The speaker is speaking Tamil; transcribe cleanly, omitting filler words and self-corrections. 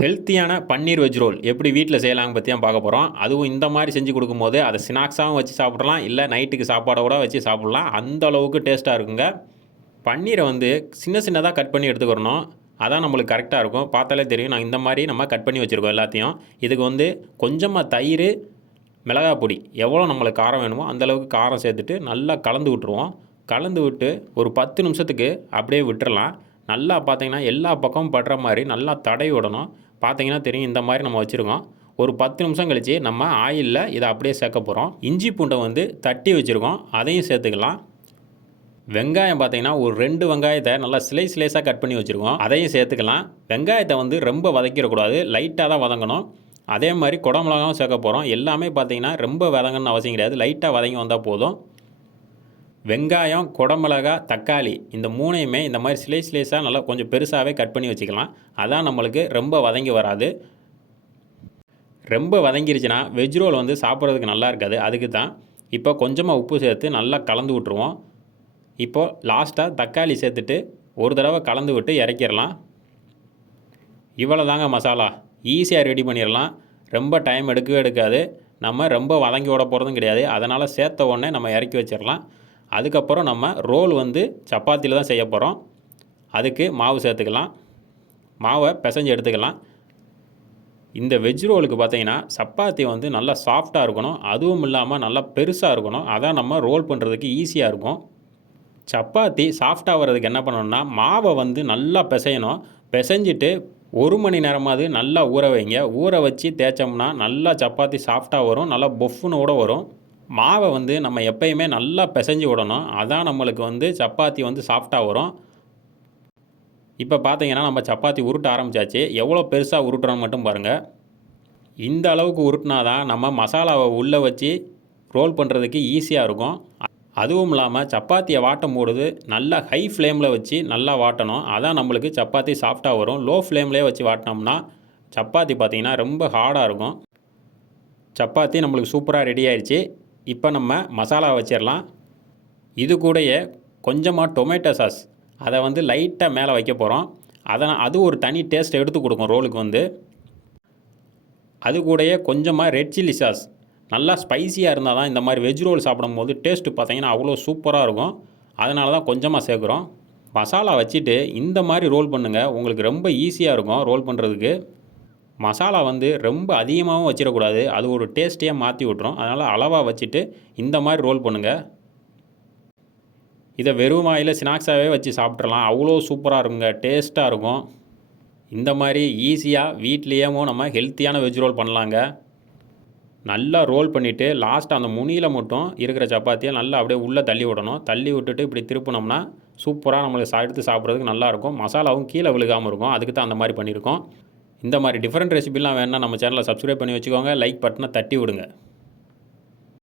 ஹெல்த்தியான பன்னீர் வெஜ் ரோல் எப்படி வீட்டில் செய்யலாங்க பற்றி தான் பார்க்க போகிறோம். அதுவும் இந்த மாதிரி செஞ்சு கொடுக்கும்போது அதை ஸ்நாக்ஸாகவும் வச்சு சாப்பிடலாம், இல்லை நைட்டுக்கு சாப்பாடை கூட வச்சு சாப்பிட்லாம். அந்த அளவுக்கு டேஸ்ட்டாக இருக்குங்க. பன்னீரை வந்து சின்ன சின்னதாக கட் பண்ணி எடுத்துக்கிறணும். அதான் நம்மளுக்கு கரெக்டாக இருக்கும். பார்த்தாலே தெரியும். நான் இந்த மாதிரி நம்ம கட் பண்ணி வச்சுருக்கோம் எல்லாத்தையும். இதுக்கு வந்து கொஞ்சமாக தயிர், மிளகாய் பொடி, எவ்வளோ நம்மளுக்கு காரம் வேணுமோ அந்தளவுக்கு காரம் சேர்த்துட்டு நல்லா கலந்து விட்டுருவோம். கலந்து விட்டு ஒரு 10 நிமிஷத்துக்கு அப்படியே விட்டுறலாம். நல்லா பார்த்தீங்கன்னா எல்லா பக்கமும் படுற மாதிரி நல்லா தடவி விடணும். பார்த்தீங்கன்னா தெரியும், இந்த மாதிரி நம்ம வச்சுருக்கோம். ஒரு 10 நிமிஷம் கழித்து நம்ம ஆயிலில் இதை அப்படியே சேர்க்க போகிறோம். இஞ்சி பூண்டை வந்து தட்டி வச்சுருக்கோம், அதையும் சேர்த்துக்கலாம். வெங்காயம் பார்த்தீங்கன்னா ஒரு 2 வெங்காயத்தை நல்லா ஸ்லைஸாக கட் பண்ணி வச்சுருக்கோம், அதையும் சேர்த்துக்கலாம். வெங்காயத்தை வந்து ரொம்ப வதக்கிடக்கூடாது, லைட்டாக தான் வதங்கணும். அதே மாதிரி குடமிளகாவும் சேர்க்க போகிறோம். எல்லாமே பார்த்தீங்கன்னா ரொம்ப வதங்கணும்னு அவசியம் கிடையாது, லைட்டாக வதங்கி வந்தால் போதும். வெங்காயம், குடமிளகா, தக்காளி இந்த மூணையுமே இந்த மாதிரி ஸ்லைஸாக நல்லா கொஞ்சம் பெருசாகவே கட் பண்ணி வச்சுக்கலாம். அதான் நம்மளுக்கு ரொம்ப வதங்கி வராது. ரொம்ப வதங்கிருச்சுன்னா வெஜ் ரோல் வந்து சாப்பிட்றதுக்கு நல்லா இருக்காது. அதுக்கு தான் இப்போ கொஞ்சமாக உப்பு சேர்த்து நல்லா கலந்து விட்ருவோம். இப்போது லாஸ்ட்டாக தக்காளி சேர்த்துட்டு ஒரு தடவை கலந்து விட்டு இறக்கிடலாம். இவ்வளோ தாங்க மசாலா, ஈஸியாக ரெடி பண்ணிடலாம். ரொம்ப டைம் எடுக்கவே எடுக்காது. நம்ம ரொம்ப வதங்கி விட போகிறதும் கிடையாது. அதனால் சேர்த்த உடனே நம்ம இறக்கி வச்சிடலாம். அதுக்கப்புறம் நம்ம ரோல் வந்து சப்பாத்தியில் தான் செய்ய போகிறோம். அதுக்கு மாவு சேர்த்துக்கலாம், மாவை பிசைஞ்சு எடுத்துக்கலாம். இந்த வெஜ் ரோலுக்கு பார்த்தீங்கன்னா சப்பாத்தி வந்து நல்லா சாஃப்டாக இருக்கணும், அதுவும் இல்லாமல் நல்லா பெருசாக இருக்கணும். அதான் நம்ம ரோல் பண்ணுறதுக்கு ஈஸியாக இருக்கும். சப்பாத்தி சாஃப்டாக வர்றதுக்கு என்ன பண்ணணும்னா மாவை வந்து நல்லா பிசையணும். பிசைஞ்சிட்டு 1 மணி நேரமாவது நல்லா ஊற வைங்க. ஊற வச்சு தேய்ச்சோம்னா நல்லா சப்பாத்தி சாஃப்டாக வரும், நல்லா பொஃப்னு கூட வரும். மாவை வந்து நம்ம எப்பயுமே நல்லா பிசைஞ்சு விடணும். அதான் நம்மளுக்கு வந்து சப்பாத்தி வந்து சாஃப்டாக வரும். இப்போ பார்த்தீங்கன்னா நம்ம சப்பாத்தி உருட்ட ஆரம்பித்தாச்சு. எவ்வளோ பெருசாக உருட்டுறோன்னு மட்டும் பாருங்கள். இந்த அளவுக்கு உருட்டினா தான் நம்ம மசாலாவை உள்ளே வச்சு ரோல் பண்ணுறதுக்கு ஈஸியாக இருக்கும். அதுவும் இல்லாமல் சப்பாத்தியை வாட்டும் பொழுது நல்லா ஹை ஃப்ளேமில் வச்சு நல்லா வாட்டணும். அதான் நம்மளுக்கு சப்பாத்தி சாஃப்டாக வரும். லோ ஃப்ளேம்லேயே வச்சு வாட்டினோம்னா சப்பாத்தி பார்த்திங்கன்னா ரொம்ப ஹார்டாக இருக்கும். சப்பாத்தி நம்மளுக்கு சூப்பராக ரெடி ஆயிடுச்சு. இப்போ நம்ம மசாலா வச்சிடலாம். இது கூடயே கொஞ்சமாக டொமேட்டோ சாஸ் அதை வந்து லைட்டாக மேலே வைக்க போகிறோம். அது ஒரு தனி டேஸ்ட் எடுத்து கொடுக்கும் ரோலுக்கு வந்து. அது கூடயே கொஞ்சமாக ரெட் சில்லி சாஸ், நல்லா ஸ்பைஸியாக இருந்தால் தான் இந்த மாதிரி வெஜ் ரோல் சாப்பிடும்போது டேஸ்ட்டு பார்த்தீங்கன்னா அவ்வளோ சூப்பராக இருக்கும். அதனால தான் கொஞ்சமாக சேர்க்குறோம். மசாலா வச்சுட்டு இந்த மாதிரி ரோல் பண்ணுங்கள், உங்களுக்கு ரொம்ப ஈஸியாக இருக்கும் ரோல் பண்ணுறதுக்கு. மசாலா வந்து ரொம்ப அதிகமாகவும் வச்சிடக்கூடாது, அது ஒரு டேஸ்ட்டையே மாற்றி விட்ரும். அதனால் அளவாக வச்சுட்டு இந்த மாதிரி ரோல் பண்ணுங்கள். இதை வெறும் வாயில் ஸ்நாக்ஸாகவே வச்சு சாப்பிட்றலாம், அவ்வளோ சூப்பராக இருக்குங்க, டேஸ்ட்டாக இருக்கும். இந்த மாதிரி ஈஸியாக வீட்லேயும் நம்ம ஹெல்த்தியான வெஜ் ரோல் பண்ணலாங்க. நல்லா ரோல் பண்ணிவிட்டு லாஸ்ட்டு அந்த முனியில் மட்டும் இருக்கிற சப்பாத்தியை நல்லா அப்படியே உள்ளே தள்ளி விடணும். தள்ளி விட்டுட்டு இப்படி திருப்பினோம்னா சூப்பராக நம்மளுக்கு எடுத்து சாப்பிட்றதுக்கு நல்லாயிருக்கும். மசாலாவும் கீழே விழுகாமல் இருக்கும், அதுக்கு தான் அந்த மாதிரி பண்ணியிருக்கோம். இந்த மாதிரி டிஃப்ரெண்ட் ரெசிபிலாம் வேணுன்னா நம்ம சேனலை சப்ஸ்கிரைப் பண்ணி வச்சுக்கோங்க. லைக் பட்டனை தட்டி விடுங்க.